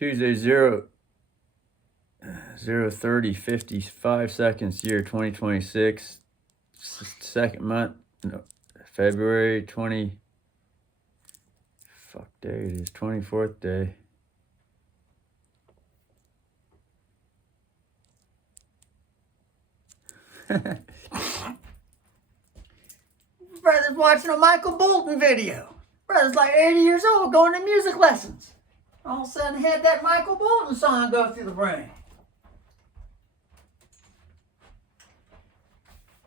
Tuesday 0:30:55 seconds, year 2026, second month, no, February 20. Fuck day it is, 24th day. Brother's watching a Michael Bolton video. Brother's like 80 years old going to music lessons. All of a sudden had that Michael Bolton song go through the brain.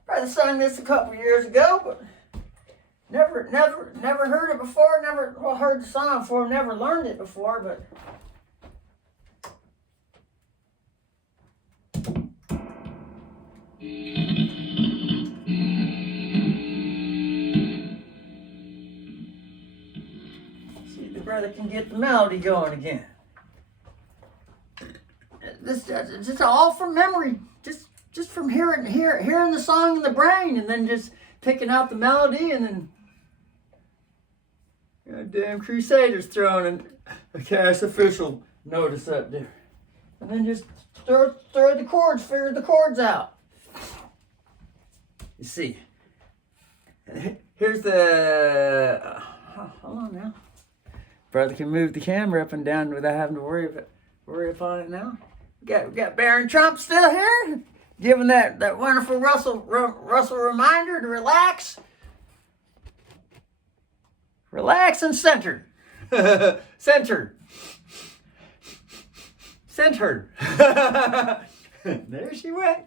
Brother sung this a couple years ago, but never heard it before. Never heard the song before. Never learned it before, but. Brother can get the melody going again. This just all from memory, just from hearing the song in the brain, and then just picking out the melody, and then goddamn Crusaders throwing a cash official notice up there, and then just throw the chords, figure the chords out. You see, here's the. Hold on now. Brother can move the camera up and down without having to worry upon it now. We got Baron Trump still here, giving that wonderful Russell reminder to relax. Relax and center. Centered. Centered. There she went.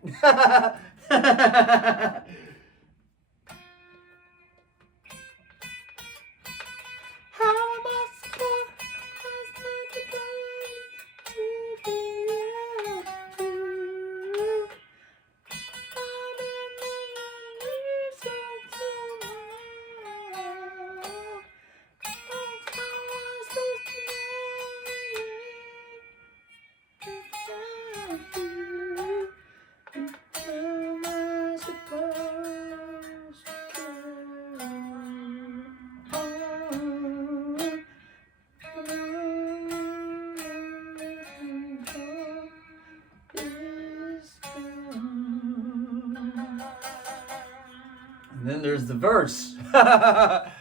And then there's the verse. Can't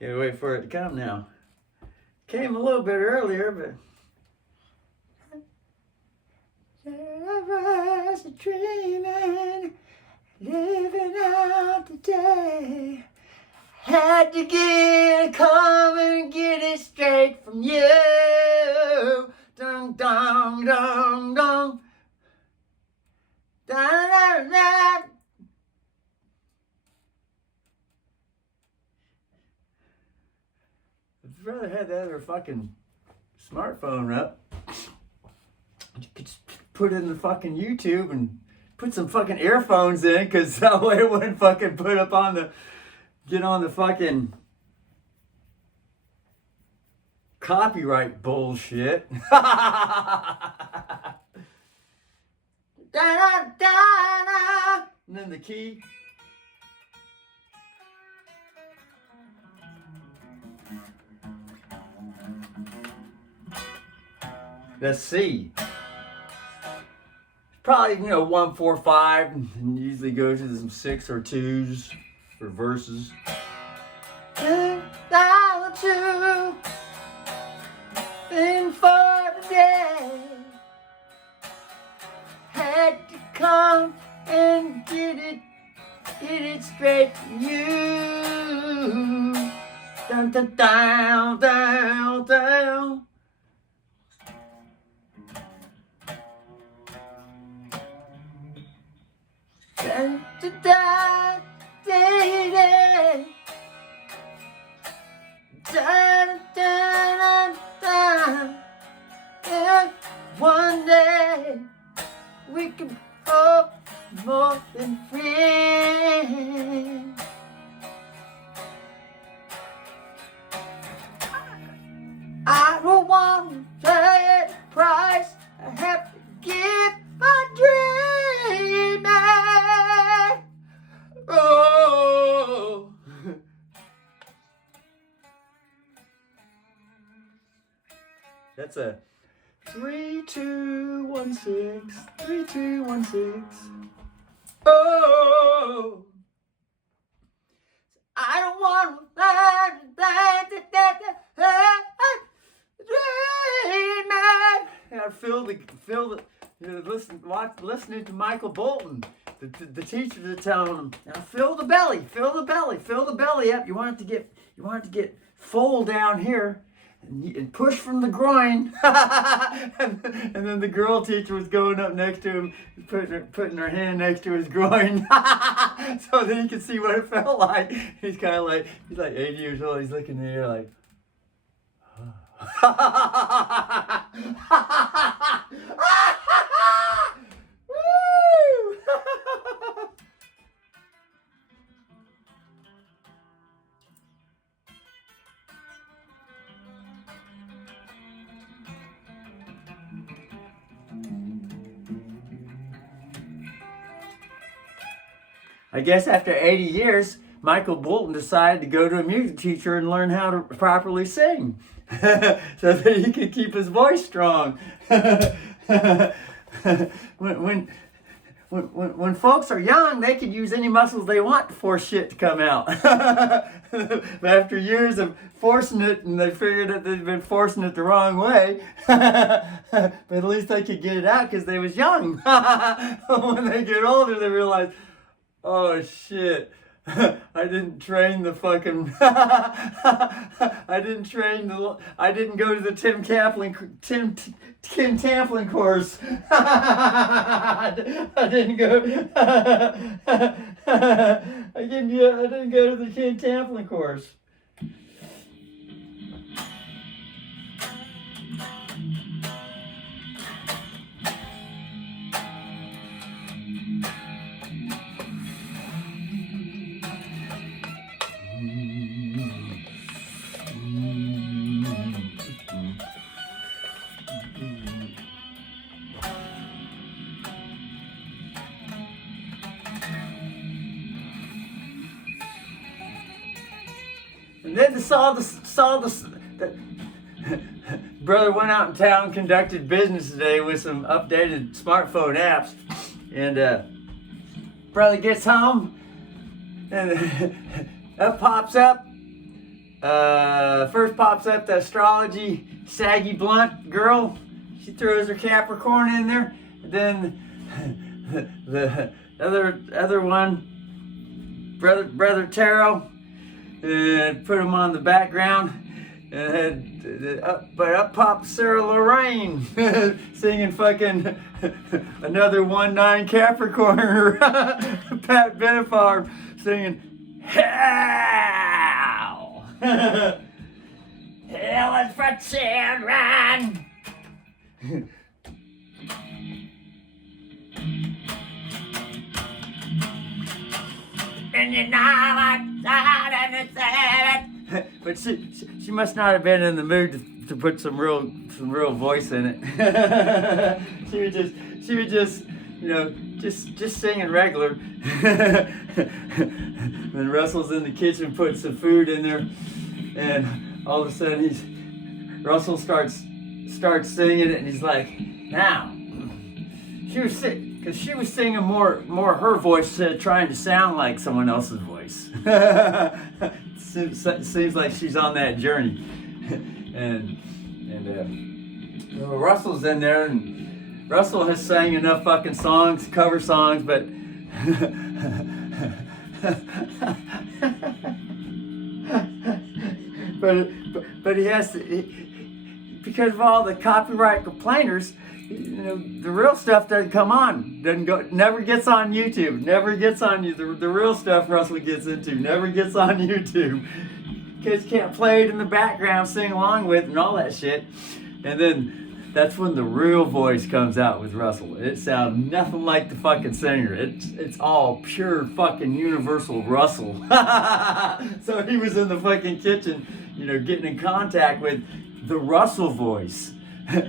wait for it to come now. Came a little bit earlier, but. There was a dreaming, living out the day. Had to come and get it straight from you. Dun dun dun dun. Dun dun dun. I'd rather have that other fucking smartphone up. You could just put it in the fucking YouTube and put some fucking earphones in, because that way it wouldn't fucking get on the fucking copyright bullshit. And then the key. Let's see. Probably, 1, 4, 5, and usually goes to some 6 or 2s for verses. And I'll do thing for the day. Had to come and get it straight from you. Down, down, down, down, down. And to die, day, da, da, da, da. And one day we can hope more than friends. I don't want to pay the price I have to give my dream back. Oh. That's a 3, 2, 1, 6. 3, 2, 1, 6. Oh, I don't want to I feel the listening to Michael Bolton, the teachers are telling him, now fill the belly up. You want it to get full down here. And push from the groin. and then the girl teacher was going up next to him, putting her hand next to his groin, so that he could see what it felt like. He's like 80 years old. He's looking in the air like, woo! I guess after 80 years, Michael Bolton decided to go to a music teacher and learn how to properly sing so that he could keep his voice strong. When folks are young, they can use any muscles they want to force shit to come out. But after years of forcing it, and they figured that they've been forcing it the wrong way, but at least they could get it out because they was young. When they get older, they realize, oh shit, I didn't train the fucking, I didn't go to the Tim Tamplin course. I didn't go to the Tim Tamplin course. And then the brother went out in town, conducted business today with some updated smartphone apps, and brother gets home, and first pops up the astrology saggy blunt girl. She throws her Capricorn in there, and then the other one, brother Tarot. Put him on the background, and up popped Sarah Lorraine singing fucking another 1-9 Capricorn. Pat Benafarm singing Hell. Hell is for children. And you know but she must not have been in the mood to put some real voice in it. she would just just singing regular. When Russell's in the kitchen putting some food in there, and all of a sudden Russell starts singing it, and he's like, now she was sick. Because she was singing more her voice, trying to sound like someone else's voice. Seems like she's on that journey. and Russell's in there, and Russell has sang enough fucking songs, cover songs, but but he has to, because of all the copyright complainers. The real stuff doesn't come on, never gets on YouTube, the real stuff Russell gets into never gets on YouTube. Kids can't play it in the background, sing along with, and all that shit. And then that's when the real voice comes out with Russell. It sounds nothing like the fucking singer. It's all pure fucking universal Russell. So he was in the fucking kitchen, getting in contact with the Russell voice.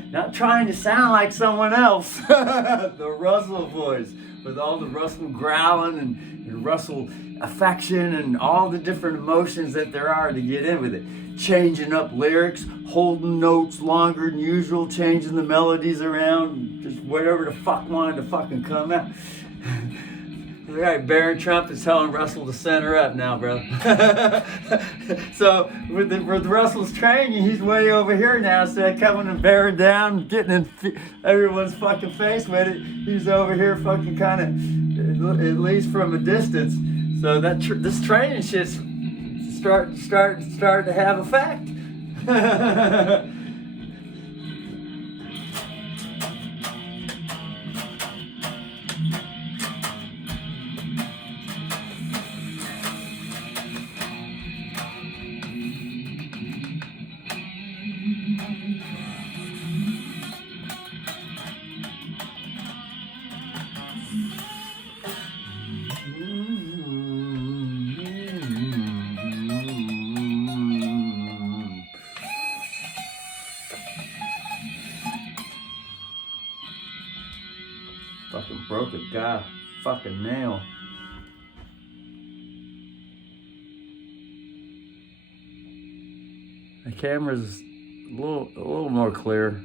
Not trying to sound like someone else. The Russell voice, with all the Russell growling and Russell affection and all the different emotions that there are to get in with it. Changing up lyrics, holding notes longer than usual, changing the melodies around, just whatever the fuck wanted to fucking come out. All right, Baron Trump is telling Russell to center up now, bro. So with Russell's training, he's way over here now. Instead of coming and bearing down, getting in everyone's fucking face with it, he's over here fucking kind of, at least from a distance. So that this training shit's starting to have effect. Fucking broke a guy fucking nail. The camera's a little more clear.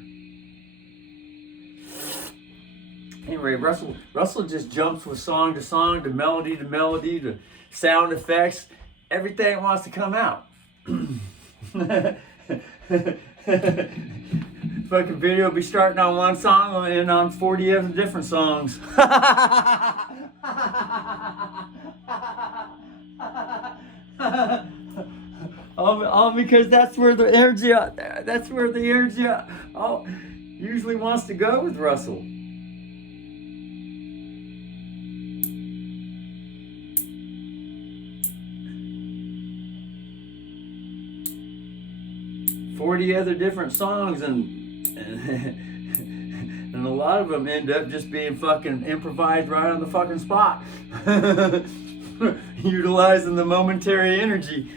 Anyway, Russell just jumps with song to song, to melody to melody, to sound effects. Everything wants to come out. Fucking video will be starting on one song and end on 40 other different songs. all because that's where the energy usually wants to go with Russell. Other different songs and a lot of them end up just being fucking improvised right on the fucking spot. Utilizing the momentary energy.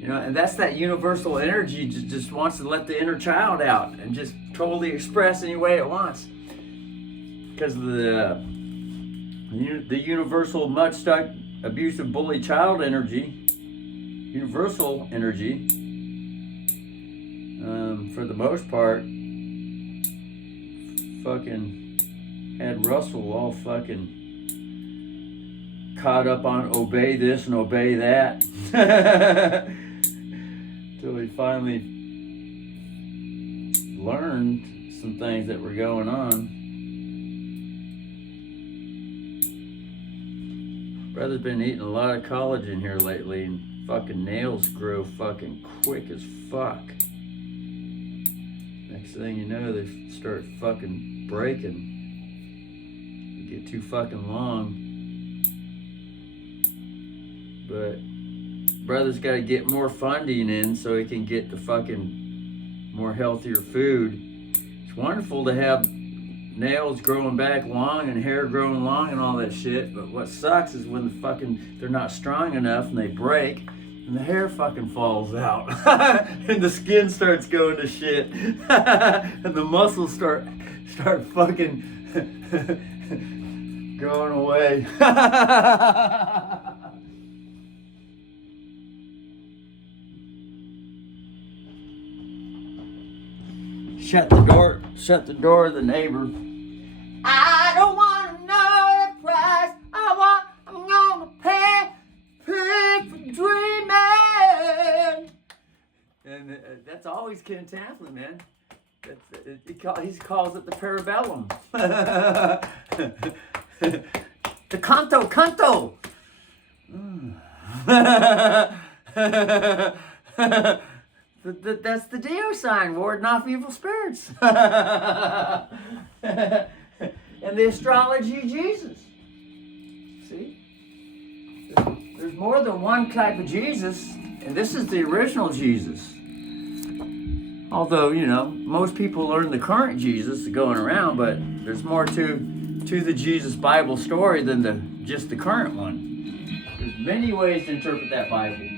You know, and that's that universal energy just wants to let the inner child out and just totally express any way it wants. Because of the universal mud-stuck, abusive, bully child energy, universal energy, for the most part, fucking had Russell all fucking caught up on obey this and obey that. Till he finally learned some things that were going on. Brother's been eating a lot of collagen here lately, and fucking nails grow fucking quick as fuck. Next thing you know, they start fucking breaking. They get too fucking long. But brother's got to get more funding in so he can get the fucking more healthier food. It's wonderful to have nails growing back long and hair growing long and all that shit, but what sucks is when the fucking they're not strong enough and they break and the hair fucking falls out and the skin starts going to shit and the muscles start fucking going away. Shut the door of the neighbor. I don't want to know the price. I'm gonna pay for dreaming. And that's always Ken Tafflin, man. He calls it the parabellum. The canto. That's the Dio sign, warding off evil spirits. And the astrology of Jesus. See? There's more than one type of Jesus, and this is the original Jesus. Although, you know, most people learn the current Jesus going around, but there's more to the Jesus Bible story than just the current one. There's many ways to interpret that Bible.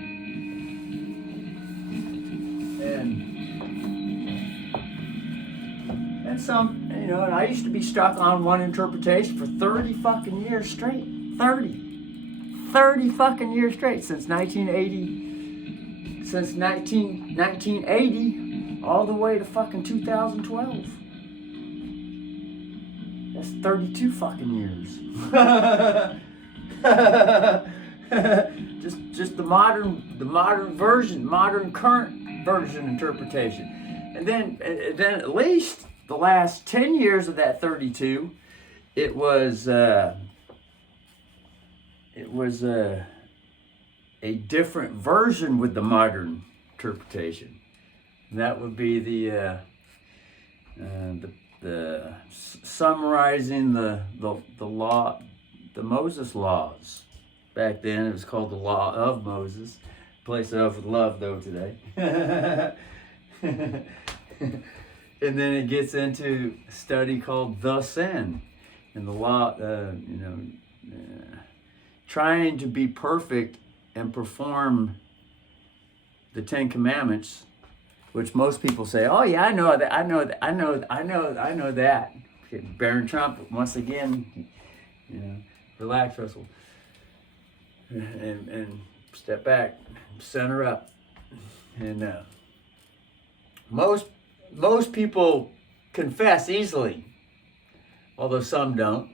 And then some, you know, and I used to be stuck on one interpretation for 30 fucking years straight. 30 fucking years straight since 1980 all the way to fucking 2012. That's 32 fucking years. just the modern version, modern current version interpretation. And then at least the last 10 years of that 32, it was a different version with the modern interpretation. And that would be the summarizing the law, the Moses laws. Back then it was called the Law of Moses. Place of love though today. And then it gets into a study called the sin and the law. Trying to be perfect and perform the Ten Commandments, which most people say, "Oh yeah, I know that. I know that." Okay, Baron Trump once again, relax, Russell, and step back, center up, and most people confess easily, although some don't,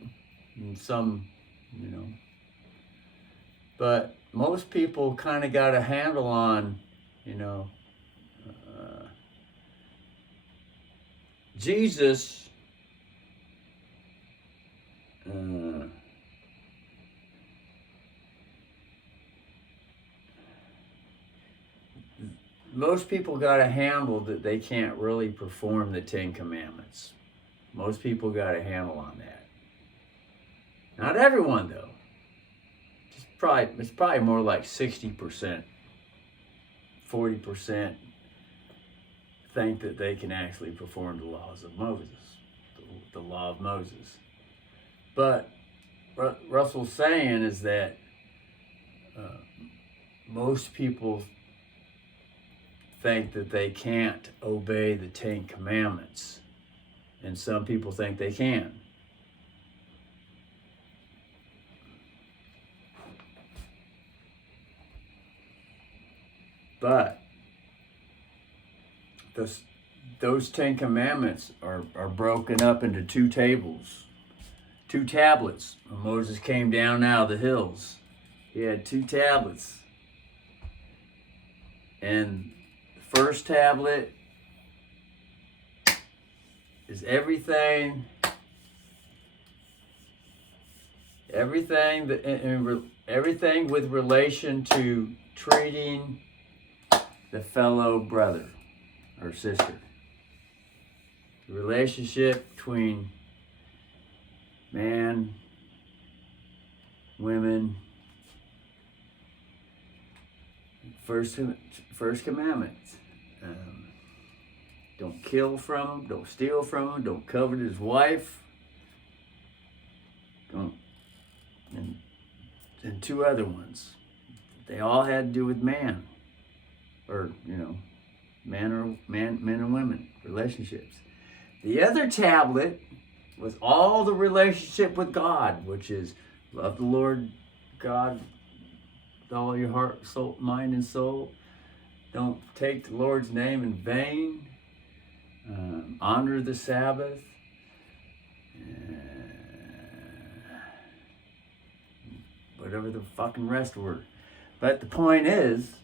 and some, but most people kind of got a handle on, Jesus. Most people got a handle that they can't really perform the Ten Commandments. Most people got a handle on that. Not everyone, though. It's probably more like 60%, 40% think that they can actually perform the laws of Moses, the law of Moses. But what Russell's saying is that most people think that they can't obey the Ten Commandments, and some people think they can. But those Ten Commandments are broken up into two tables, two tablets. When Moses came down out of the hills, he had two tablets. And the first tablet is everything with relation to treating the fellow brother or sister. The relationship between man, women. First commandment. Don't kill from him. Don't steal from him. Don't covet his wife. Don't. And two other ones. They all had to do with man. Or, men and women, relationships. The other tablet was all the relationship with God, which is love the Lord God with all your heart, soul, mind, and soul. Don't take the Lord's name in vain. Honor the Sabbath. Whatever the fucking rest were. But the point is,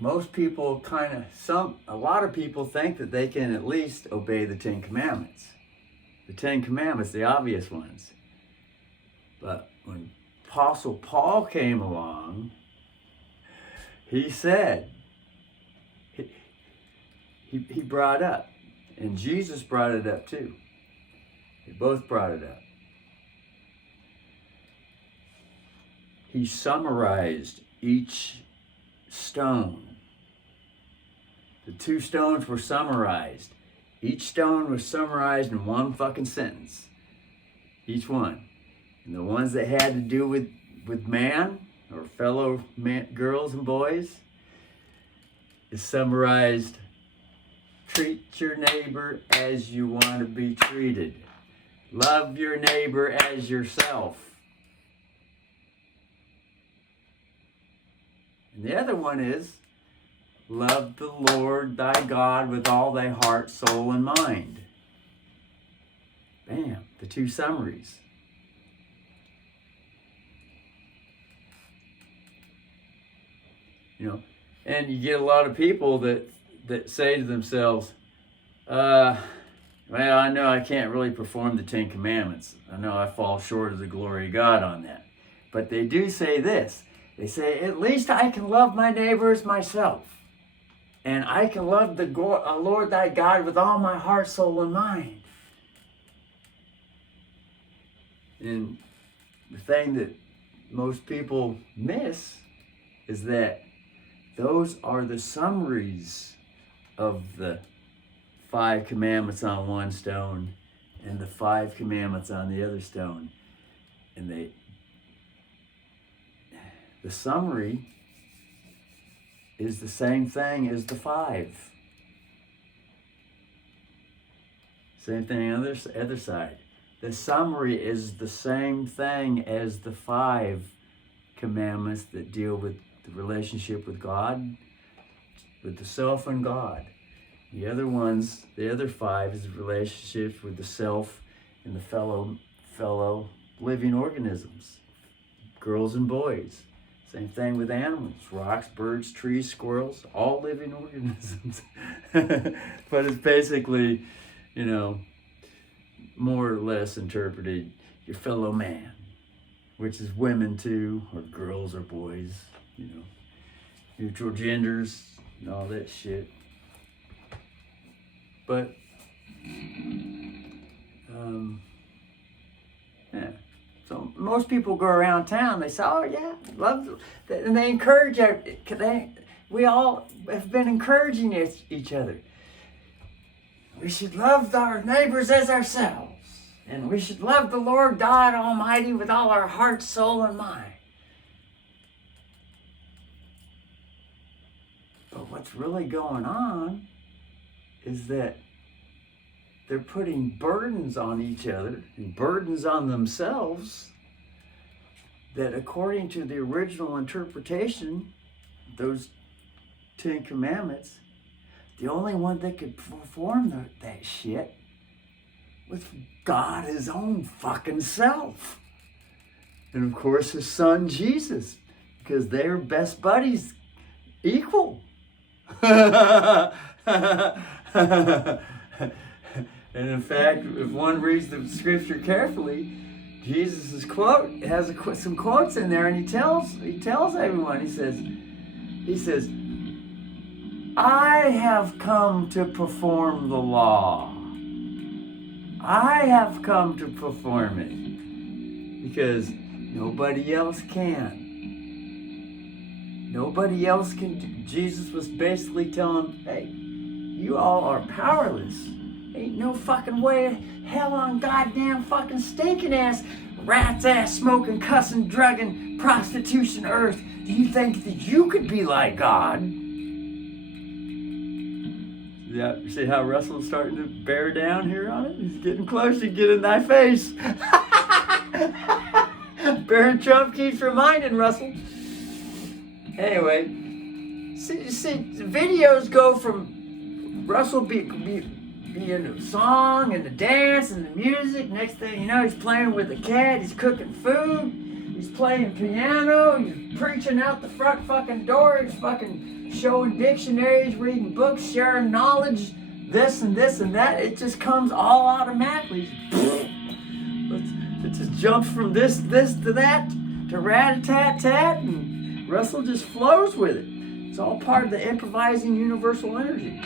most people a lot of people think that they can at least obey the Ten Commandments. The Ten Commandments, the obvious ones. But when Apostle Paul came along, he said, he brought up, and Jesus brought it up too. They both brought it up. He summarized each stone. The two stones were summarized. Each stone was summarized in one fucking sentence. Each one. And the ones that had to do with man, or fellow girls and boys, is summarized Treat your neighbor as you want to be treated. Love your neighbor as yourself. And the other one is, love the Lord thy God with all thy heart, soul, and mind. Bam, the two summaries. You know, and you get a lot of people that say to themselves, well, I know I can't really perform the Ten Commandments. I know I fall short of the glory of God on that. But they do say this. They say, at least I can love my neighbor as myself. And I can love the Lord thy God with all my heart, soul, and mind. And the thing that most people miss is that those are the summaries of the 5 commandments on one stone and the 5 commandments on the other stone. And the summary is the same thing as the 5. Same thing on the other side. The summary is the same thing as the 5 commandments that deal with the relationship with God, with the self and God. The other ones, the other 5 is relationships with the self and the fellow living organisms, girls and boys. Same thing with animals, rocks, birds, trees, squirrels, all living organisms. But it's basically, you know, more or less interpreted your fellow man, which is women too, or girls or boys, you know, neutral genders and all that shit. But, yeah. So most people go around town, they say, oh yeah, love, and they encourage, we all have been encouraging each other. We should love our neighbors as ourselves. And we should love the Lord God Almighty with all our heart, soul, and mind. But what's really going on is that they're putting burdens on each other and burdens on themselves that, according to the original interpretation, those 10 commandments, the only one that could perform that shit was God, his own fucking self. And of course, his son, Jesus, because they're best buddies, equal. And in fact, if one reads the scripture carefully, Jesus' quote has some quotes in there, and he tells everyone, he says, I have come to perform the law. I have come to perform it because nobody else can. Nobody else can. Jesus was basically telling them, hey, you all are powerless. Ain't no fucking way, hell on goddamn fucking stinking ass, rat's ass, smoking, cussing, drugging, prostitution earth. Do you think that you could be like God? Yeah, you see how Russell's starting to bear down here on it? He's getting close to get in thy face. Baron Trump keeps reminding Russell. Anyway, see, videos go from Russell being the song and the dance and the music. Next thing you know, he's playing with a cat, he's cooking food, he's playing piano, he's preaching out the front fucking door, he's fucking showing dictionaries, reading books, sharing knowledge, this and this and that. It just comes all automatically. It just jumps from this to that, to rat-a-tat-tat, and Russell just flows with it. It's all part of the improvising universal energy.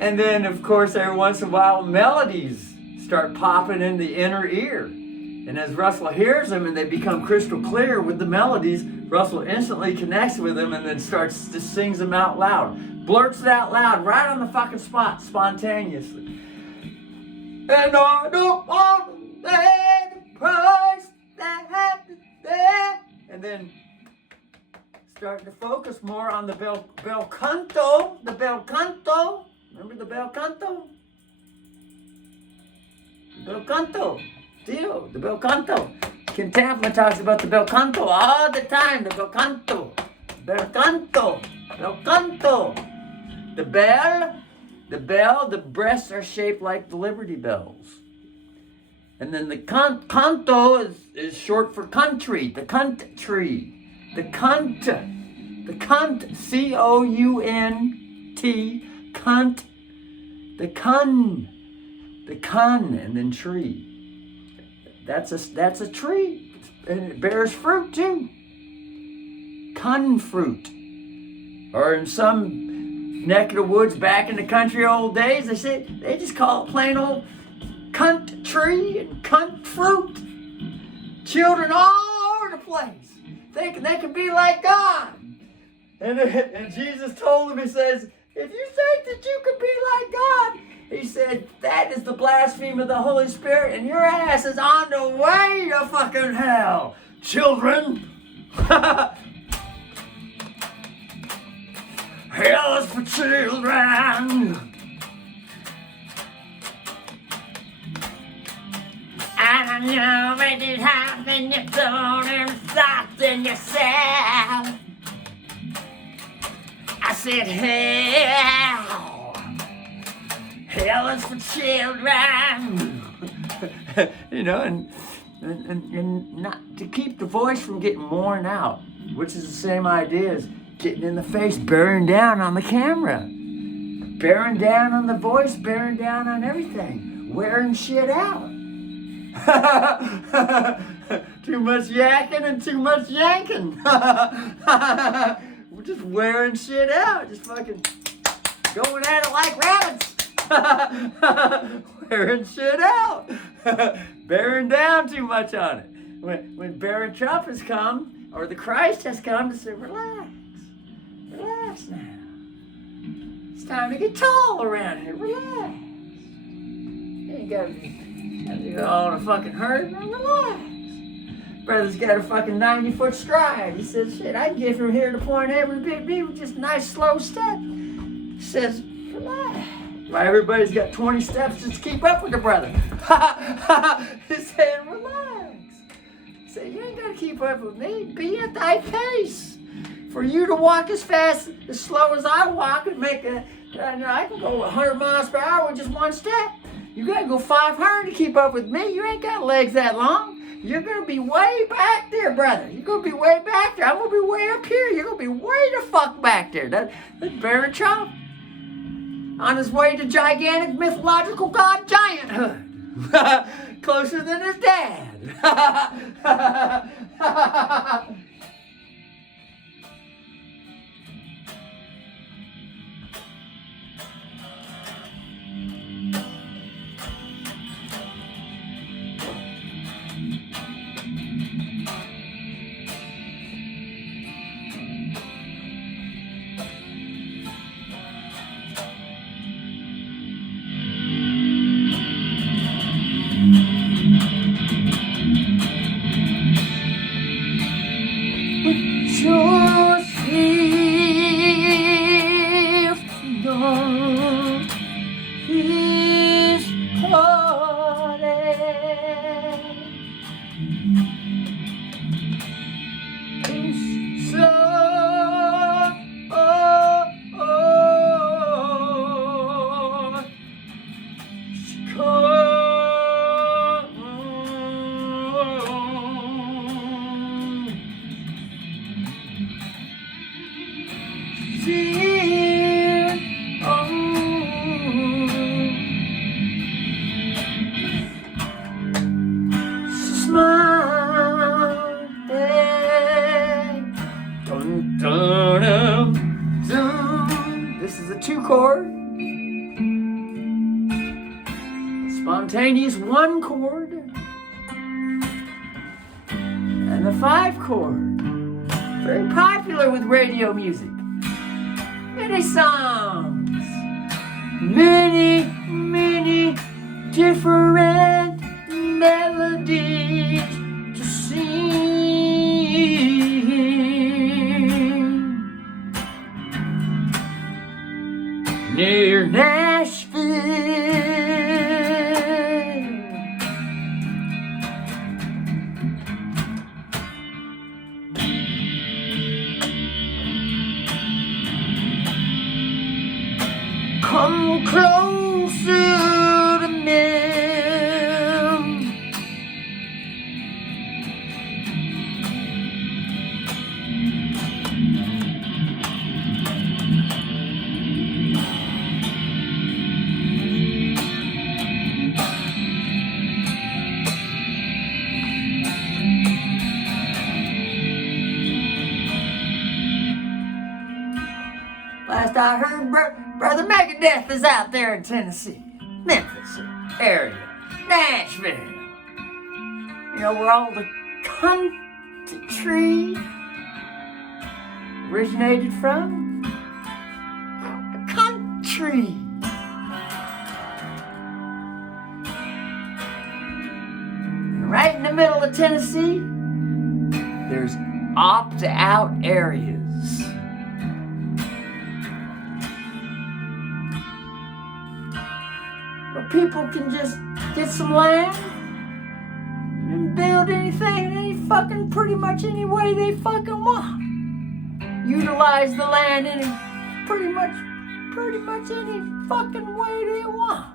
And then, of course, every once in a while, melodies start popping in the inner ear. And as Russell hears them and they become crystal clear with the melodies, Russell instantly connects with them and then just sings them out loud. Blurts it out loud, right on the fucking spot, spontaneously. And I don't want pay the price that had to there. And then starting to focus more on the bel canto. The bel canto. Remember the bel canto? Bel canto. Tio, the bel canto. Contempla talks about the bel canto all the time. The bel canto. Bel canto. Bel canto. The bell, the breasts are shaped like the Liberty Bells. And then the canto is short for country. The country. The cunt. The cunt. C-O-U-N-T. Cunt. The cun. The cun. And then tree. That's a tree. And it bears fruit too. Cun fruit. Or in some neck of the woods back in the country old days, they just call it plain old cunt tree and cunt fruit. Children all over the place thinking they can be like God. And Jesus told them, he says, if you think that you can be like God, he said, that is the blasphemy of the Holy Spirit, and your ass is on the way to fucking hell, children. Hell is for children. And I know it did happen, you're blown and thoughts in yourself. I said, hell is for children. You know, and not to keep the voice from getting worn out, which is the same idea as getting in the face, bearing down on the camera, bearing down on the voice, bearing down on everything, wearing shit out. Too much yakking and too much yanking. We're just wearing shit out, just fucking going at it like rabbits. Wearing shit out. Bearing down too much on it. When Baron Trump has come, or the Christ has come to say, relax now. It's time to get tall around here. Relax. You ain't gotta be all in a fucking hurry. Now relax. Brother's got a fucking 90-foot stride. He says, shit, I can get from here to point A with B with just a nice slow step. He says, relax. Why everybody's got 20 steps just to keep up with the brother. He's saying, relax. He said, you ain't gotta keep up with me. Be at thy pace. For you to walk as fast, as slow as I walk and make I can go 100 miles per hour with just one step. You gotta go 500 to keep up with me. You ain't got legs that long. You're gonna be way back there, brother. You're gonna be way back there. I'm gonna be way up here. You're gonna be way the fuck back there. That's Baron Trump on his way to gigantic mythological god gianthood. Closer than his dad. This is a 2-chord. Spontaneous 1-chord. And the 5-chord. Very popular with radio music. Many songs. Many different melodies to sing. Near Nashville, come closer to me. Last I heard, Brother Megadeth is out there in Tennessee, Memphis area, Nashville. You know where all the country originated from? The country. Right in the middle of Tennessee, there's opt-out areas. People can just get some land and build anything, pretty much any way they fucking want. Utilize the land in pretty much any fucking way they want.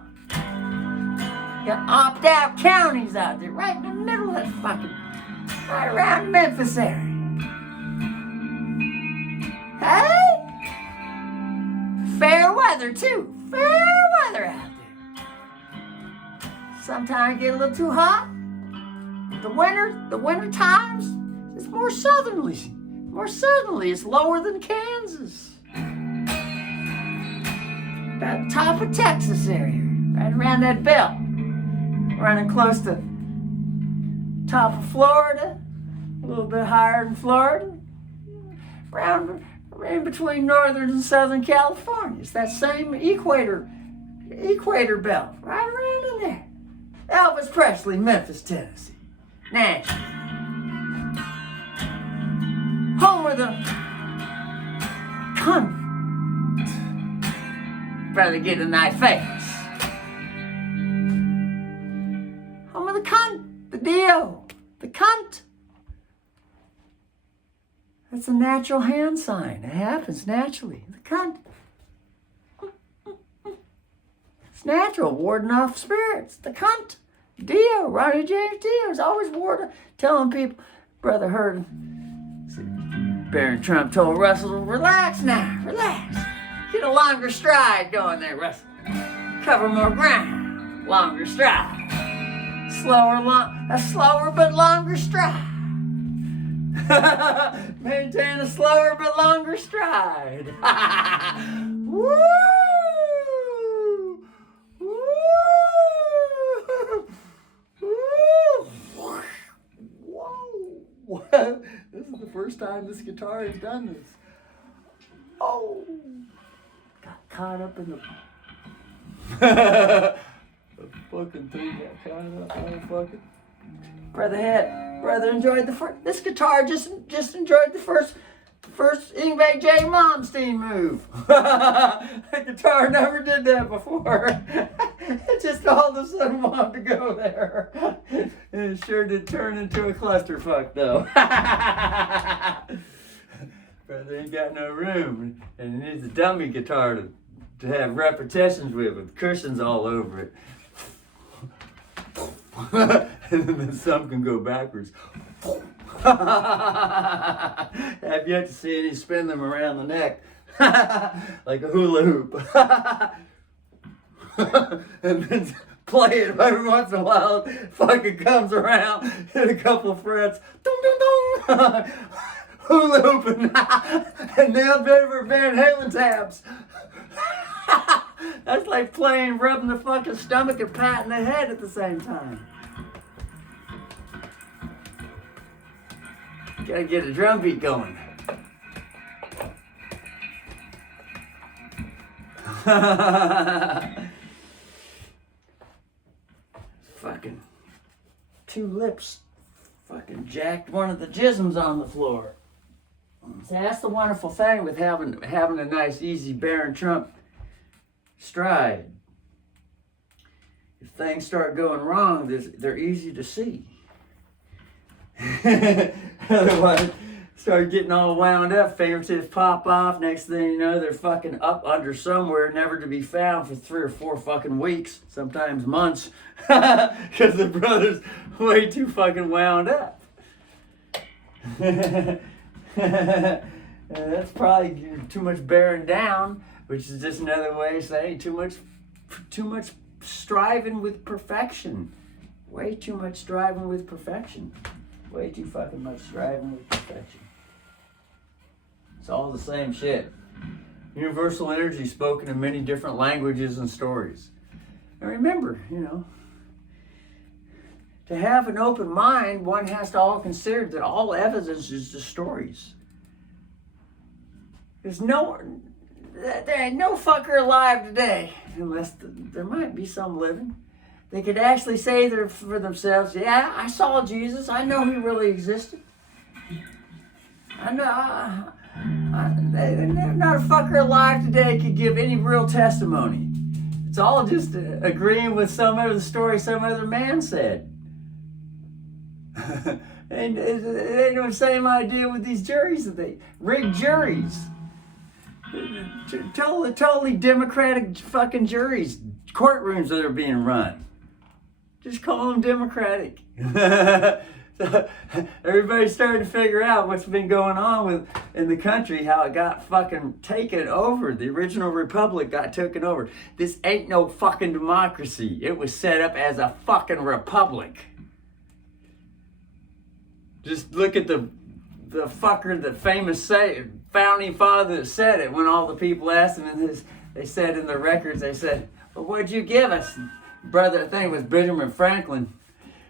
Got opt-out counties out there, right in the middle of that right around Memphis area. Hey? Fair weather too, fair weather out there. Sometimes it get a little too hot. The winter times, it's more southerly. It's lower than Kansas. About the top of Texas area, right around that belt. Running close to top of Florida, a little bit higher than Florida. Around in between northern and southern California. It's that same equator belt, right around in there. Elvis Presley, Memphis, Tennessee. Nashville. Home of the cunt. Rather get in thy face. Home of the cunt. The Dio. The cunt. That's a natural hand sign. It happens naturally. The cunt. It's natural, warding off spirits. The cunt. Dio, Ronnie James Dio is always telling people, Brother Hurd, Baron Trump told Russell, relax now, relax. Get a longer stride going there, Russell. Cover more ground, longer stride. A slower but longer stride. Maintain a slower but longer stride. Woo! Whoa! This is the first time this guitar has done this. Oh! Got caught up in the fucking thing. Got caught up. Oh, fucking. Brother enjoyed this guitar just enjoyed the first Yngwie J. Malmsteen move. The guitar never did that before. It just all of a sudden wanted to go there. And it sure did turn into a clusterfuck though. Brother ain't got no room. And it needs a dummy guitar to have repetitions with cushions all over it. And then some can go backwards. I've yet to see any spin them around the neck like a hula hoop. And then play it every once in a while. Fucking comes around, hit a couple of frets, dong dong dong, hula hooping, and nailed favorite Van Halen tabs. That's like rubbing the fucking stomach and patting the head at the same time. Gotta get a drum beat going. Fucking two lips fucking jacked one of the jisms on the floor. So that's the wonderful thing with having a nice, easy Barron Trump stride. If things start going wrong, they're easy to see. Otherwise, start getting all wound up, fingertips pop off. Next thing you know, they're fucking up under somewhere, never to be found for 3 or 4 fucking weeks, sometimes months, because the brother's way too fucking wound up. That's probably too much bearing down, which is just another way of saying too much striving with perfection. Way too much striving with perfection. Way too fucking much striving with perfection. It's all the same shit. Universal energy spoken in many different languages and stories. And remember, to have an open mind, one has to all consider that all evidence is just stories. There ain't no fucker alive today, unless there might be some living. They could actually say for themselves, yeah, I saw Jesus. I know he really existed. I know. Not a fucker alive today could give any real testimony. It's all just agreeing with some other story some other man said. And they do the same idea with these juries that they rigged juries. Totally democratic fucking juries, courtrooms that are being run. Just call them democratic. So everybody's starting to figure out what's been going on in the country, how it got fucking taken over. The original republic got taken over. This ain't no fucking democracy. It was set up as a fucking republic. Just look at the fucker, the famous founding father that said it when all the people asked him, and they said in the records, they said, well, what'd you give us? Brother, I think it was Benjamin Franklin.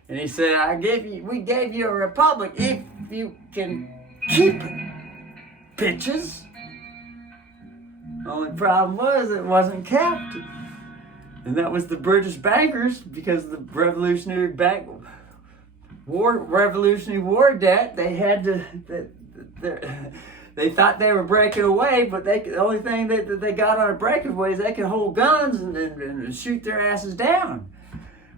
And he said, we gave you a republic if you can keep it, bitches. Only problem was it wasn't kept. And that was the British bankers, because the Revolutionary War debt, they had to, they thought they were breaking away, but the only thing that they got on a breakaway is they could hold guns and shoot their asses down.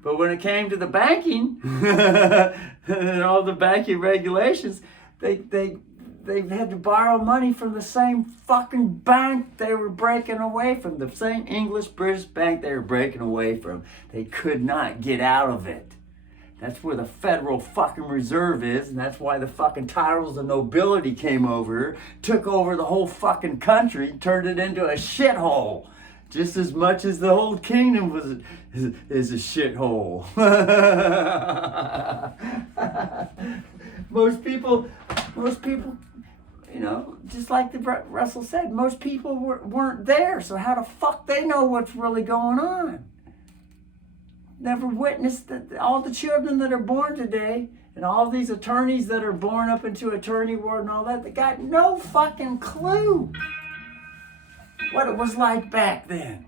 But when it came to the banking and all the banking regulations, they had to borrow money from the same fucking bank they were breaking away from, the same English British bank they were breaking away from. They could not get out of it. That's where the Federal fucking Reserve is, and that's why the fucking titles of nobility came over, took over the whole fucking country, turned it into a shithole. Just as much as the whole kingdom is a shithole. Most people, just like Russell said, most people weren't there, so how the fuck they know what's really going on? Never witnessed all the children that are born today, and all these attorneys that are born up into attorney world and all that, they got no fucking clue what it was like back then.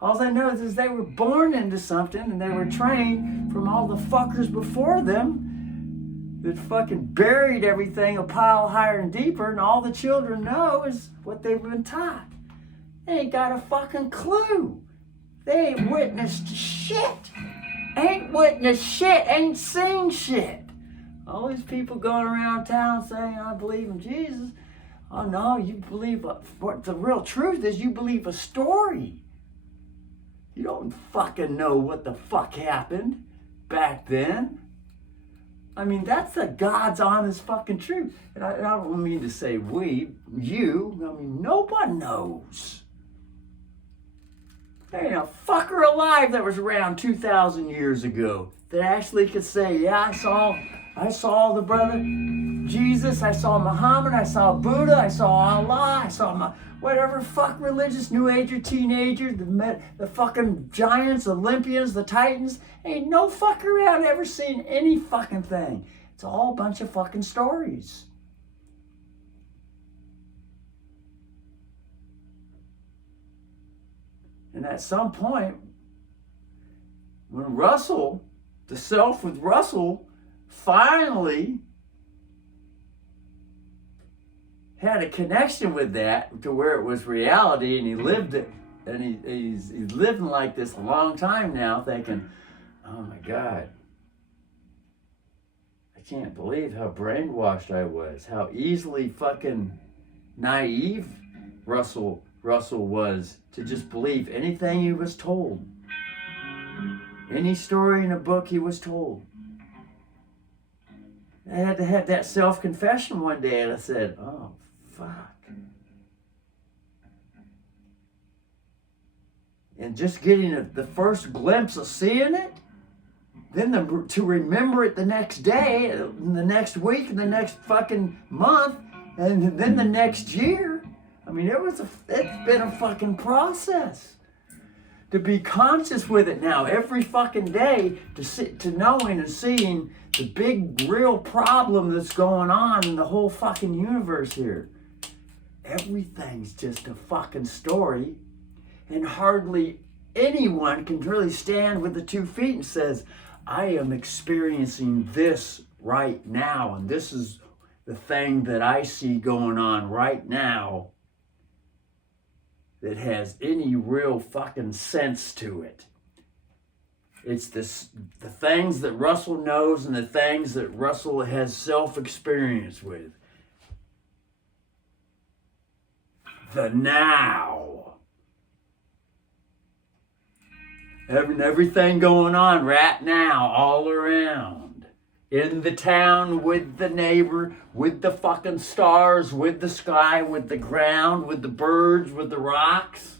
All they know is they were born into something, and they were trained from all the fuckers before them that fucking buried everything a pile higher and deeper, and all the children know is what they've been taught. They ain't got a fucking clue. They ain't witnessed shit. Ain't witnessed shit. Ain't seen shit. All these people going around town saying, I believe in Jesus. Oh no, you believe what the real truth is, you believe a story. You don't fucking know what the fuck happened back then. I mean, that's the God's honest fucking truth. And I don't mean to say you. I mean, nobody knows. There ain't a fucker alive that was around 2,000 years ago that actually could say, yeah, I saw the brother Jesus, I saw Muhammad, I saw Buddha, I saw Allah, I saw whatever fuck religious new ager, teenager, the fucking giants, Olympians, the Titans. Ain't no fucker around ever seen any fucking thing. It's all a bunch of fucking stories. And at some point, when Russell the self with Russell finally had a connection with that to where it was reality, and he lived it, and he's living like this a long time now, thinking, oh my God, I can't believe how brainwashed I was, how easily fucking naive Russell was to just believe anything he was told. Any story in a book he was told. I had to have that self-confession one day, and I said, oh, fuck. And just getting the first glimpse of seeing it, then to remember it the next day, the next week, the next fucking month, and then the next year. I mean, it's been a fucking process. To be conscious with it now every fucking day, to knowing and seeing the big real problem that's going on in the whole fucking universe here. Everything's just a fucking story, and hardly anyone can really stand with the 2 feet and says, I am experiencing this right now, and this is the thing that I see going on right now that has any real fucking sense to it. It's the things that Russell knows and the things that Russell has self-experience with. The now. Everything going on right now, all around. In the town, with the neighbor, with the fucking stars, with the sky, with the ground, with the birds, with the rocks.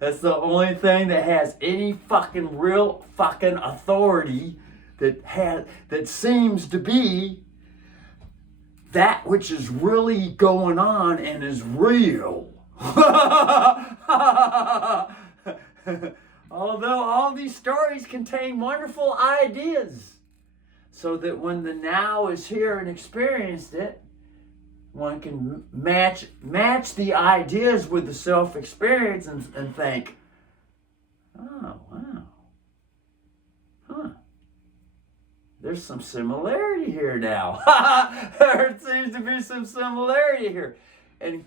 That's the only thing that has any fucking real fucking authority that seems to be that which is really going on and is real. Although all these stories contain wonderful ideas, so that when the now is here and experienced it, one can match the ideas with the self-experience and think, oh, wow. Huh. There's some similarity here now. There seems to be some similarity here. And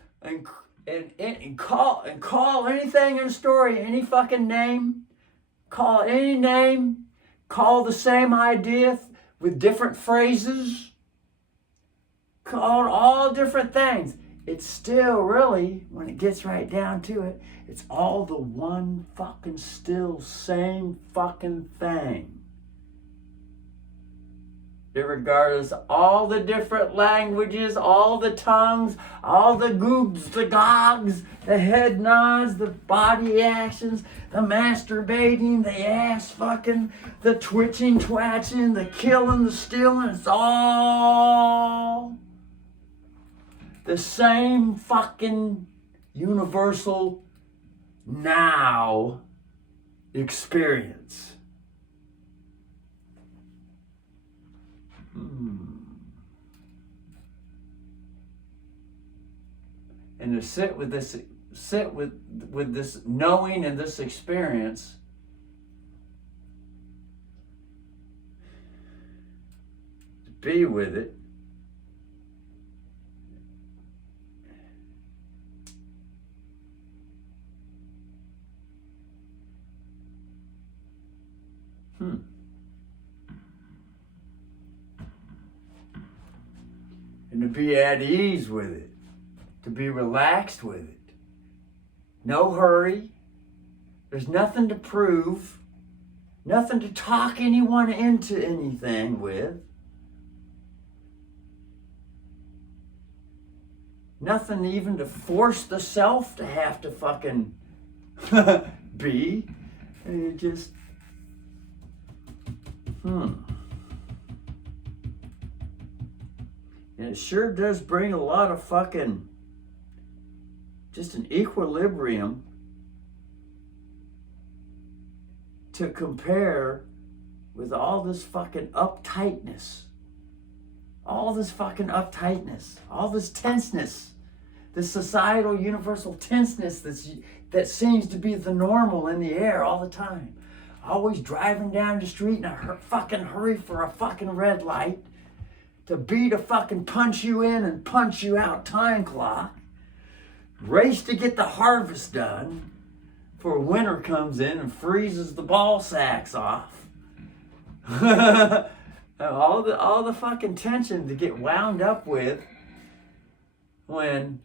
call anything in a story, any fucking name, call any name, call the same idea with different phrases, called all different things. It's still really, when it gets right down to it, it's all the one fucking still same fucking thing. Irregardless of all the different languages, all the tongues, all the googs, the gogs, the head nods, the body actions, the masturbating, the ass fucking, the twitching, twatching, the killing, the stealing, it's all the same fucking universal now experience. And to sit with this knowing and this experience, to be with it, and to be at ease with it, to be relaxed with it. No hurry. There's nothing to prove, nothing to talk anyone into anything with. Nothing even to force the self to have to fucking be. And you just, And it sure does bring a lot of fucking, just an equilibrium to compare with all this fucking uptightness. All this fucking uptightness. All this tenseness. This societal universal tenseness that seems to be the normal in the air all the time. always driving down the street in a fucking hurry for a fucking red light, to beat a fucking punch you in and punch you out time clock, race to get the harvest done before winter comes in and freezes the ball sacks off. all the fucking tension to get wound up with when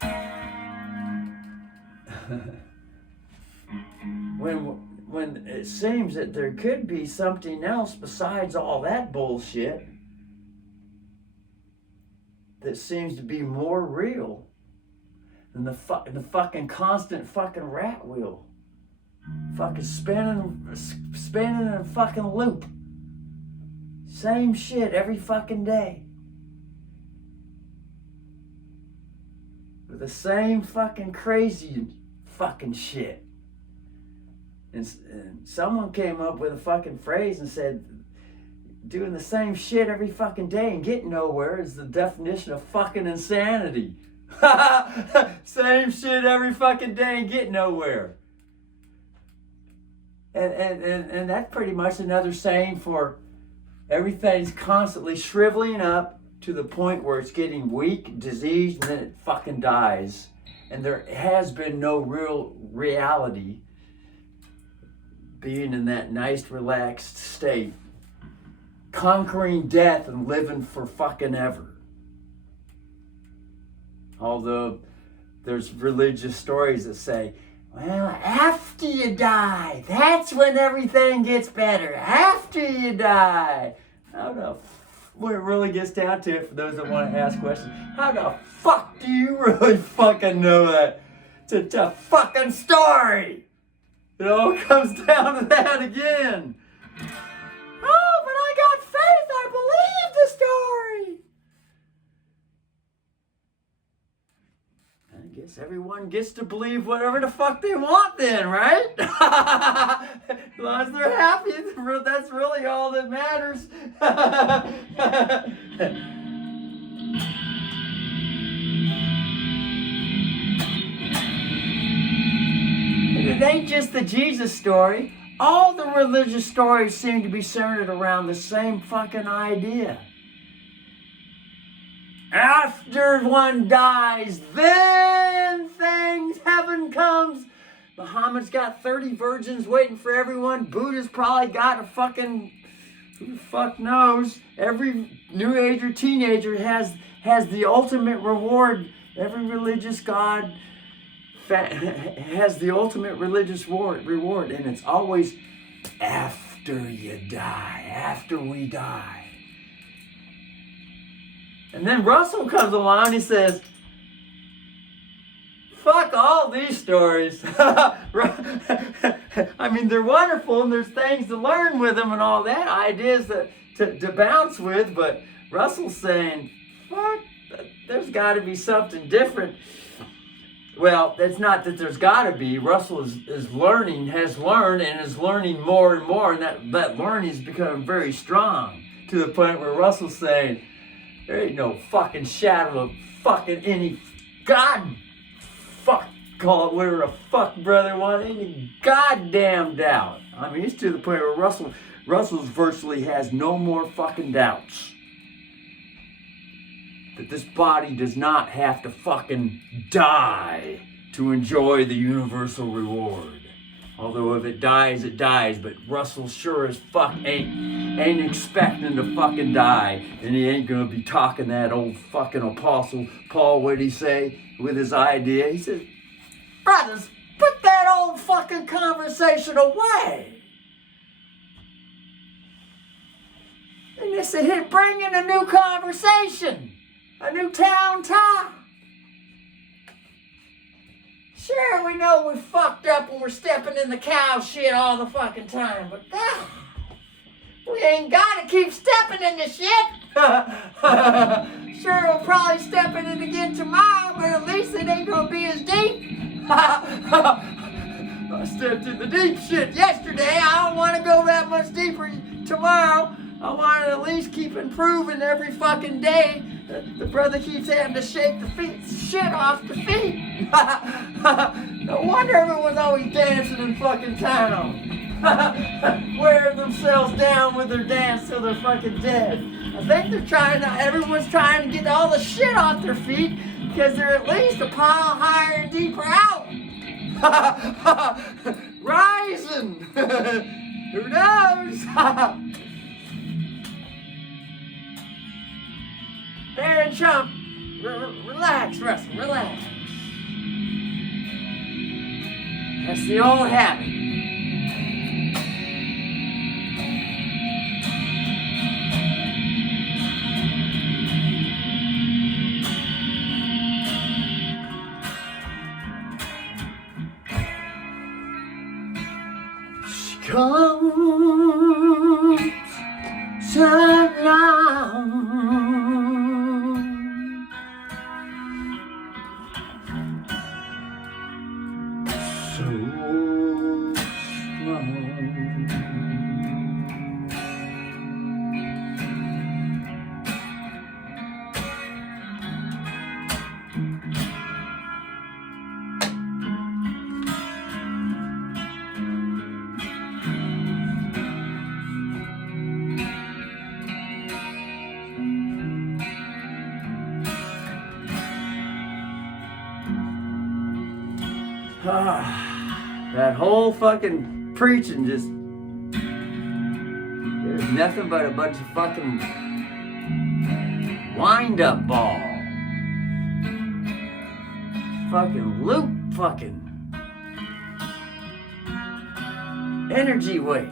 when it seems that there could be something else besides all that bullshit that seems to be more real than the fucking constant fucking rat wheel. Fucking spinning in a fucking loop. Same shit every fucking day. With the same fucking crazy fucking shit. And someone came up with a fucking phrase and said, doing the same shit every fucking day and getting nowhere is the definition of fucking insanity. Same shit every fucking day and getting nowhere. And that's pretty much another saying for everything's constantly shriveling up to the point where it's getting weak, diseased, and then it fucking dies. And there has been no real reality being in that nice, relaxed state, conquering death and living for fucking ever. Although there's religious stories that say, well, after you die, that's when everything gets better. After you die. When it really gets down to it, for those that want to ask questions, how the fuck do you really fucking know that? It's a fucking story. It all comes down to that again. Oh, but I got faith. I believe the story. I guess everyone gets to believe whatever the fuck they want then, right? As long as they're happy, that's really all that matters. It ain't just the Jesus story. All the religious stories seem to be centered around the same fucking idea. After one dies, then heaven comes. Muhammad's got 30 virgins waiting for everyone. Buddha's probably got a fucking, who the fuck knows? Every new age or teenager has the ultimate reward. Every religious god has the ultimate religious reward, and it's always after you die, after we die. And then Russell comes along and he says, fuck all these stories. I mean, they're wonderful and there's things to learn with them and all that, ideas to bounce with, but Russell's saying, fuck, there's got to be something different. Well, it's not that there's got to be. Russell is learning, has learned, and is learning more and more, and that learning is becoming very strong to the point where Russell's saying, there ain't no fucking shadow of fucking any god fuck, call it whatever the fuck brother want, any goddamn doubt. I mean, it's to the point where Russell's virtually has no more fucking doubts that this body does not have to fucking die to enjoy the universal reward. Although if it dies, it dies. But Russell sure as fuck ain't expecting to fucking die. And he ain't gonna be talking that old fucking Apostle Paul, what'd he say with his idea? He says, brothers, put that old fucking conversation away. And they said, bring in a new conversation. A new town talk. Sure, we know we fucked up when we're stepping in the cow shit all the fucking time, but we ain't gotta keep stepping in the shit. Sure, we'll probably step in it again tomorrow, but at least it ain't gonna be as deep. I stepped in the deep shit yesterday. I don't want to go that much deeper tomorrow. I want to at least keep improving every fucking day. The brother keeps having to shake the shit off the feet. No wonder everyone's always dancing in fucking town. wear themselves down with their dance till they're fucking dead. I think everyone's trying to get all the shit off their feet because they're at least a pile higher and deeper out. Rising. Who knows? Bear and Chump, relax, Russell, relax. That's the old habit. She comes along, so that whole fucking preaching just, there's nothing but a bunch of fucking wind-up ball. Fucking loop fucking energy waste.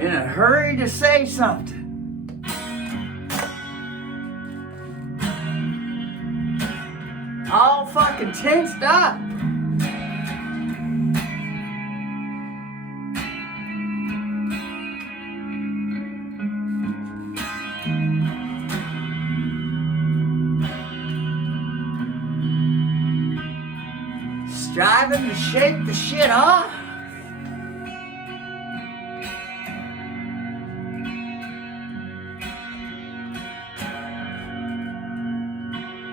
In a hurry to say something. All fucking tensed up. Striving to shake the shit off.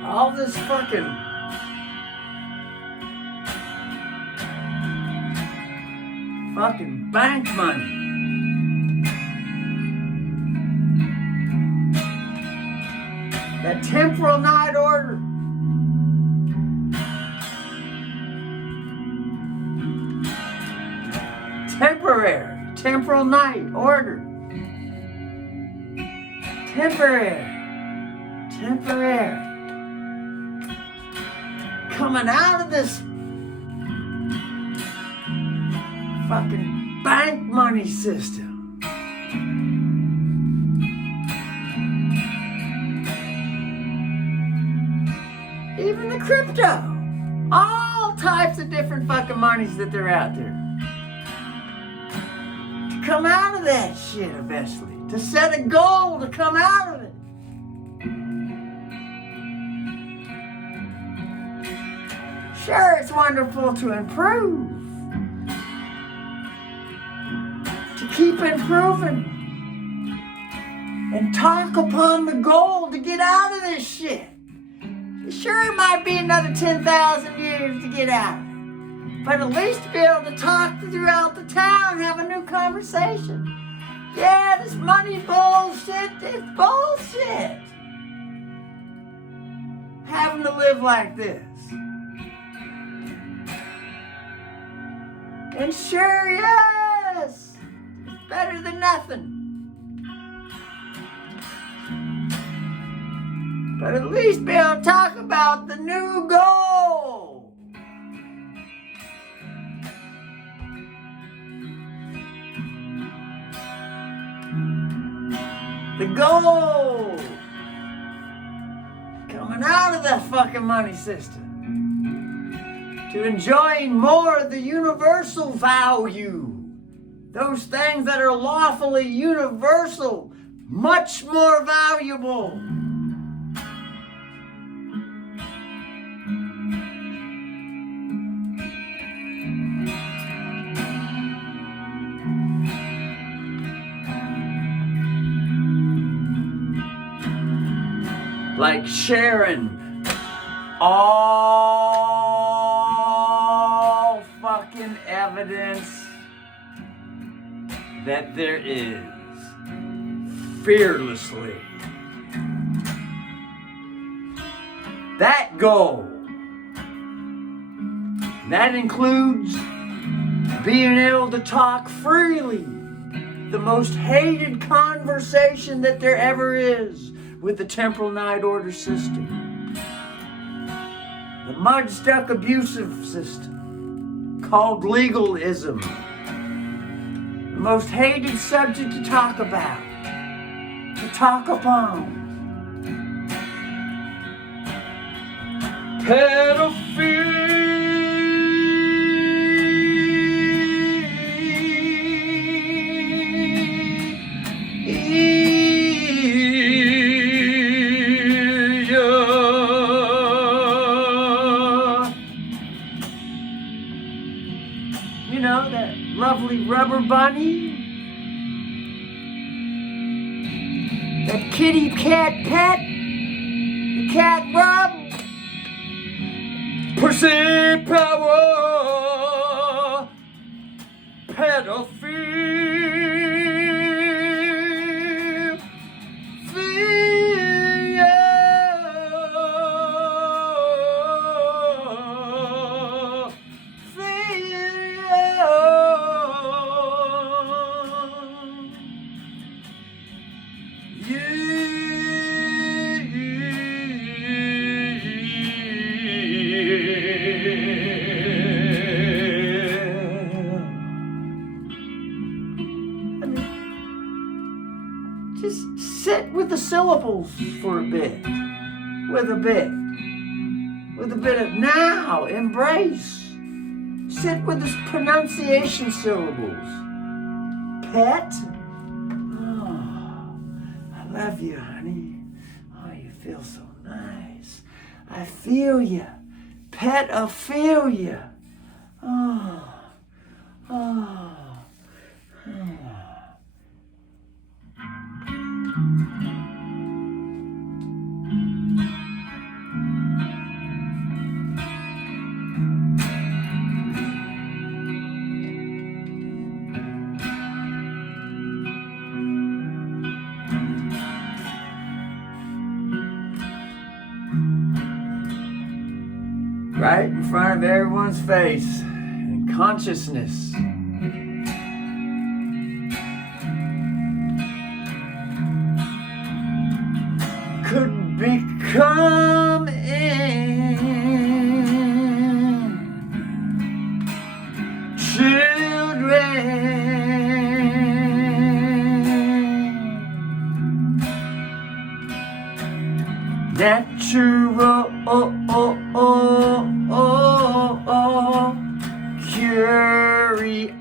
All this fucking bank money. That temporal night order. Temporal night order. Temporary. Coming out of this fucking bank money system. Even the crypto. All types of different fucking monies that they're out there. To come out of that shit eventually. To set a goal to come out of it. Sure, it's wonderful to improve. To keep improving. And talk upon the goal to get out of this shit. Sure, it might be another 10,000 years to get out of it. But at least to be able to talk throughout the town, have a new conversation. Yeah, this money bullshit, it's bullshit. Having to live like this. And sure, yes, it's better than nothing. But at least be able to talk about the new goal. The goal. Coming out of that fucking money system. To enjoying more of the universal value. Those things that are lawfully universal, much more valuable. like sharing all fucking evidence that there is fearlessly. That goal, that includes being able to talk freely, the most hated conversation that there ever is with the temporal night order system, the mud-stuck abusive system called legalism, the most hated subject to talk about, to talk upon. You know, that lovely rubber bunny, that kitty cat pet, the cat rub, pussy power, pedophile, just sit with the syllables for a bit. With a bit of now, embrace. Sit with the pronunciation syllables. Pet. Oh, I love you, honey. Oh, you feel so nice. I feel you. Pedophilia. Oh. Right in front of everyone's face, in consciousness. Could become children. Natural curiosity.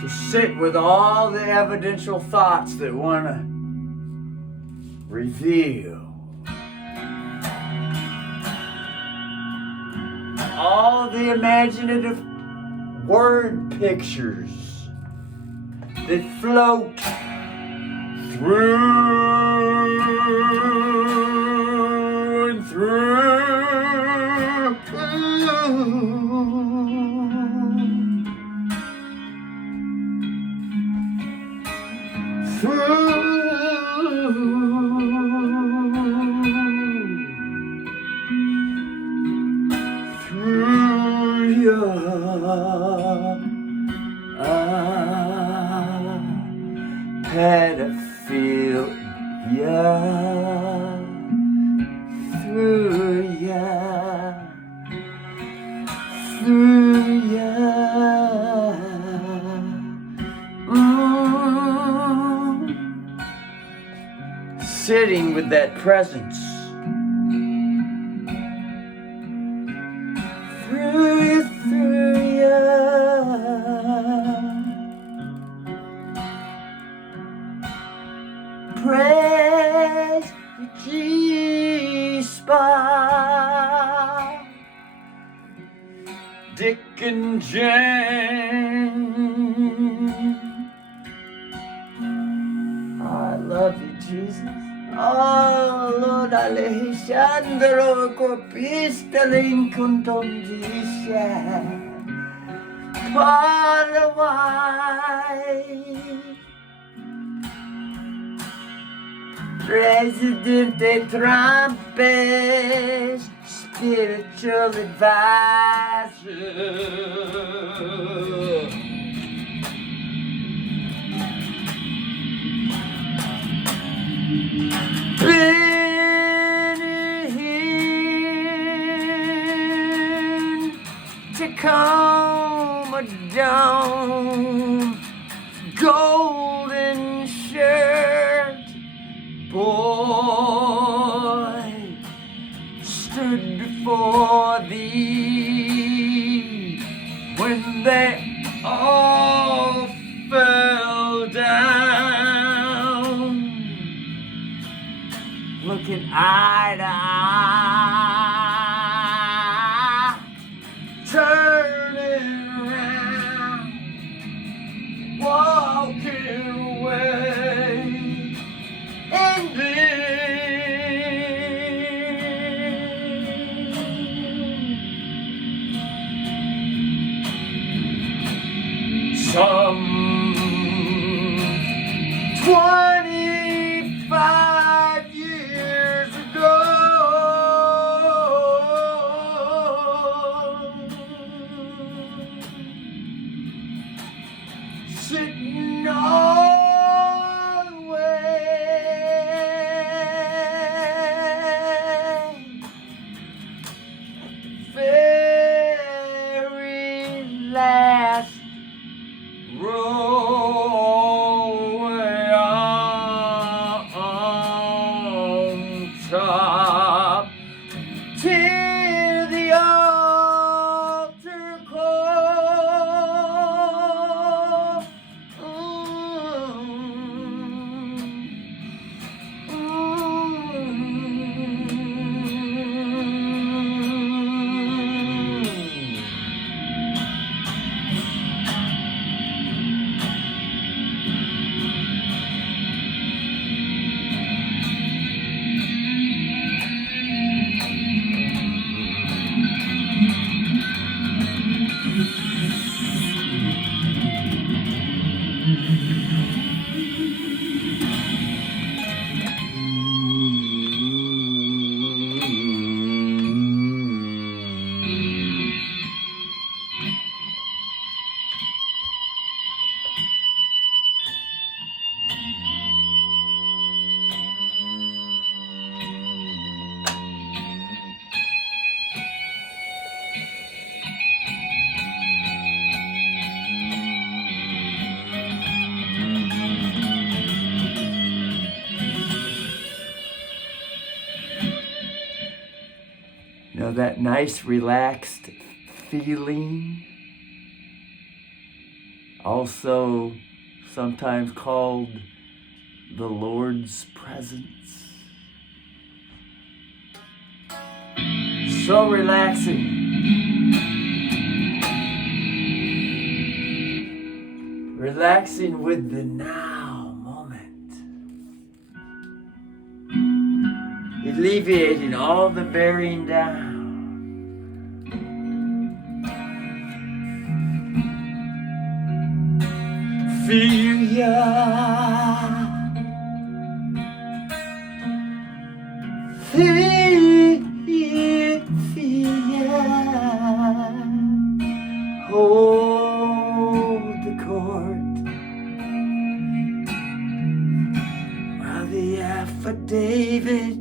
To sit with all the evidential thoughts that want to reveal all the imaginative word pictures that float through and through. Pedophilia through ya. Sitting with that presence. Through ya. Presence. G-spot, Dick and Jane. I love you, Jesus. Oh, Lord, Alejandro Corpistelin Contondisha. Paraguay. Presidente Trump's spiritual advisor. Hinn, Tacoma Dome, golden shirt boy stood before thee when they all fell down, looking eye to eye, turning around, walking away, ending. Some 25 years ago, sitting all the way, very last row way on top, till the altar call. You know, that nice relaxed feeling, also sometimes called the Lord's presence. So relaxing. Relaxing with the now moment. Alleviating all the bearing down. Feel ya. Feel ya. Hold the court while the affidavit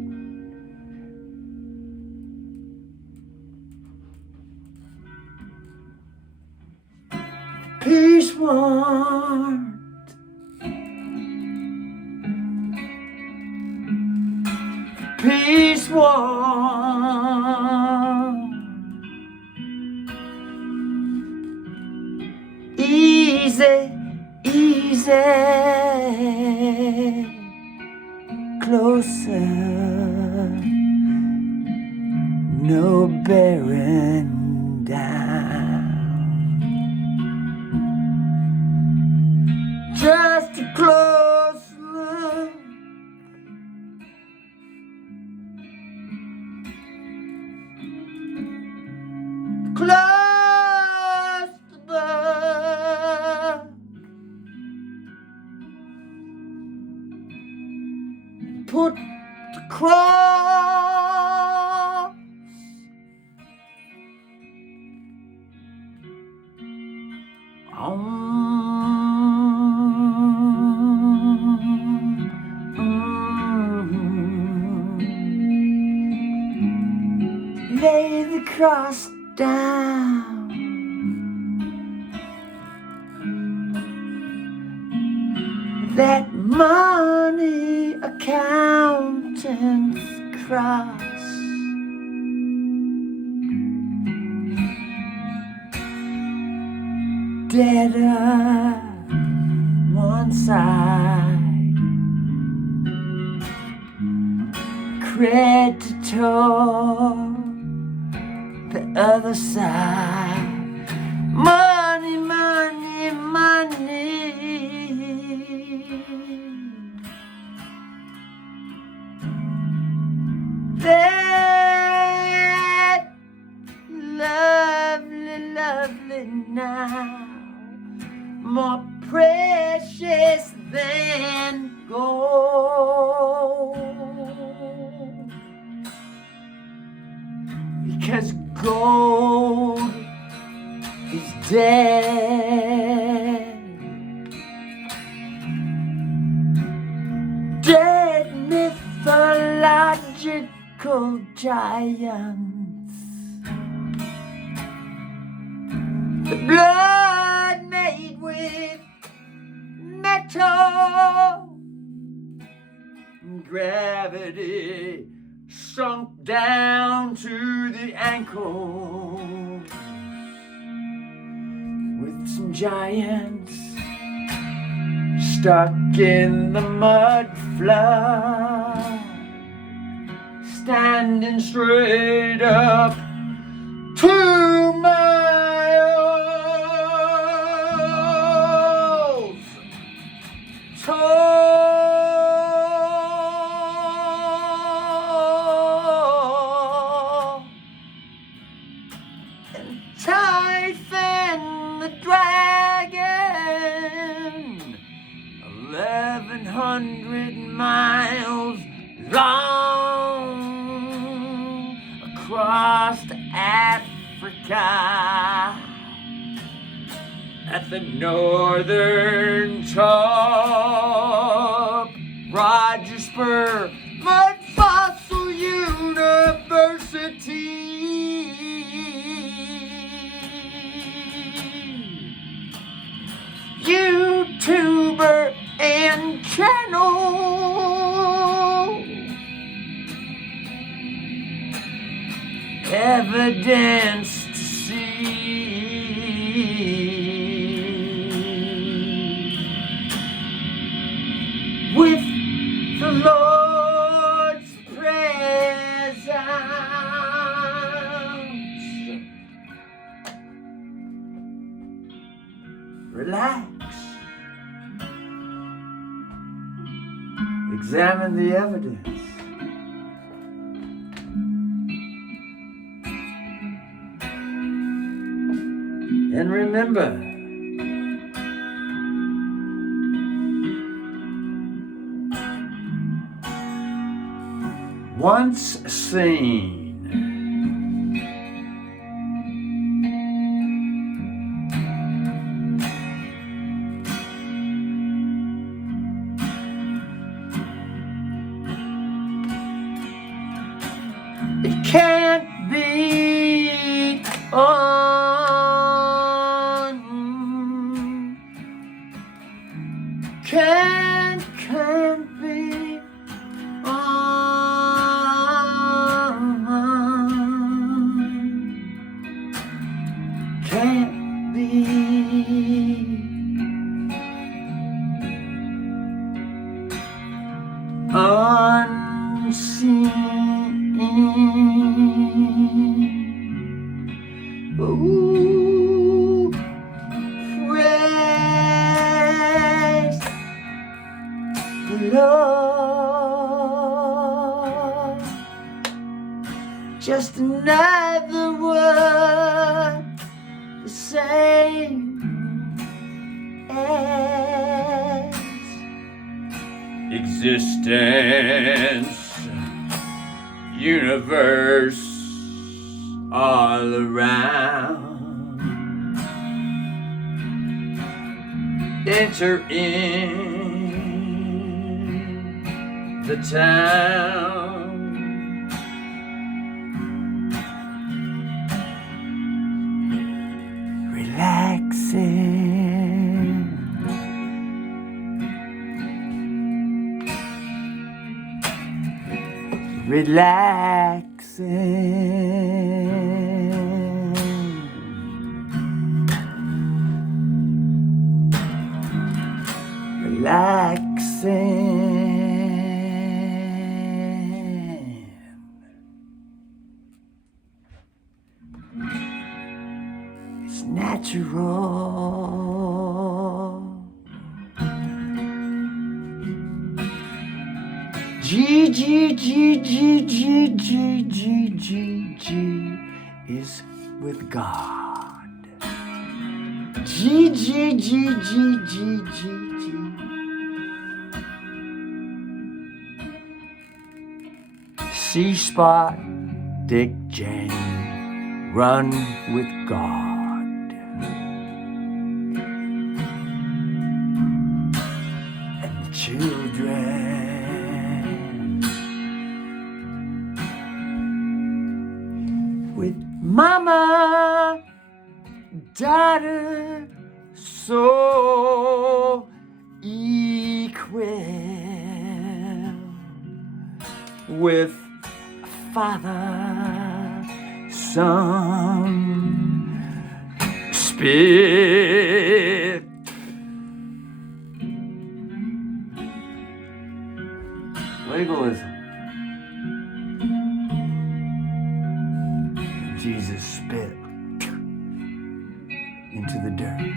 peace warrant peace warrant easy easy closer. bearing down. Just a close look, close the book, and put the cross on. Lay the cross down. That money accountant's cross. Debtor one side, creditor the other side. Money, money, money. That lovely, lovely now, more precious than gold. Because gold is dead. Dead mythological giants. The blood made with metal. Gravity sunk down to the ankle, with some giants stuck in the mud flood, standing straight up 2 miles tall. Typhon the dragon, 1,100 miles long, across Africa, at the northern top, Roger Spur, Mud Fossil University. YouTuber and channel, evidence to see, with the Lord's presence. Relax. Examine the evidence. And remember, once seen, it can't be can't be can't be unseen. Lord, just another word, the same as Existence, universe, all around. Enter in the town. Relaxing, relaxing. It's natural. G G G G G G G G G is with God. G G G G G G G. C-spot, Dick, Jane, run with God. And the children with mama, daughter, so equal with Father, Son, Spirit. Legalism. Jesus spit into the dirt,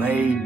laid